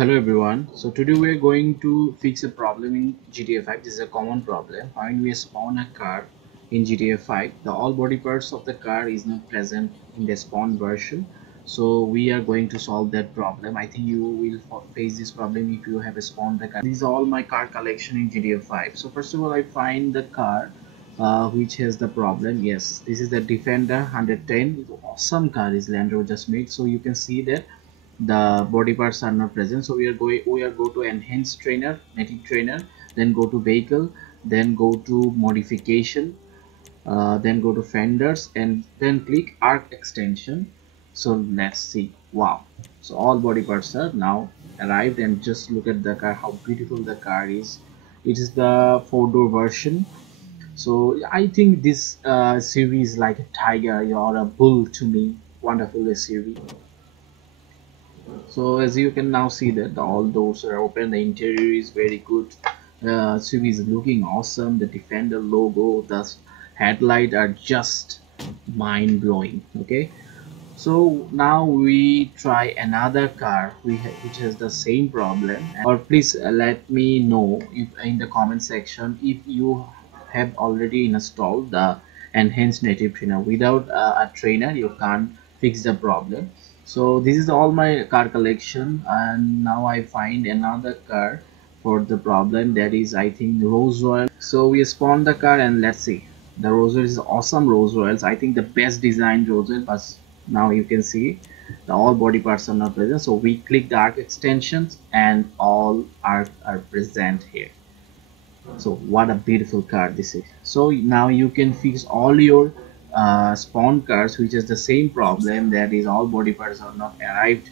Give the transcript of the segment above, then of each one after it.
Hello everyone. So today we are going to fix a problem in GTA 5. This is a common problem. When we spawn a car in GTA 5, the all body parts of the car is not present in the spawn version. So we are going to solve that problem. I think you will face this problem if you have spawned the car. These are all my car collection in GTA 5. So first of all, I find the car which has the problem. Yes, this is the Defender 110. Awesome car is Land Rover just made. So you can see that the body parts are not present, so we are go to enhance trainer, native trainer, then go to vehicle, then go to modification, then go to fenders, and then click arc extension. So let's see. Wow, so all body parts are now arrived, and just look at the car, how beautiful the car is. It is the four-door version. So I think this SUV is like a tiger or a bull to me. Wonderful SUV. So as you can now see that all doors are open, the interior is very good. SUV is looking awesome. The Defender logo, the headlight are just mind-blowing. Okay, so now we try another car which has the same problem. Or please let me know if in the comment section if you have already installed the enhanced native trainer. Without a trainer you can't fix the problem. So this is all my car collection, and now I find another car for the problem, that is I think Rose Royal. So we spawn the car and let's see. The Rose Royal is awesome. Rose Royals, I think the best designed Rose Royal, but now you can see the all body parts are not present. So we click the arc extensions and all arcs are present here. So what a beautiful car this is. So now you can fix all your spawn cars which is the same problem, that is all body parts are not arrived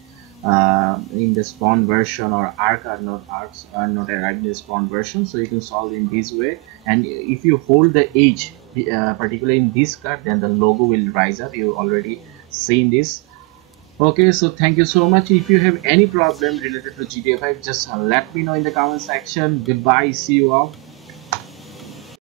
in the spawn version, or arcs are not arrived in the spawn version. So you can solve in this way, and if you hold the edge particularly in this car, then the logo will rise up. You already seen this. Okay, so thank you so much. If you have any problem related to GTA 5, just let me know in the comment section. Goodbye, see you all.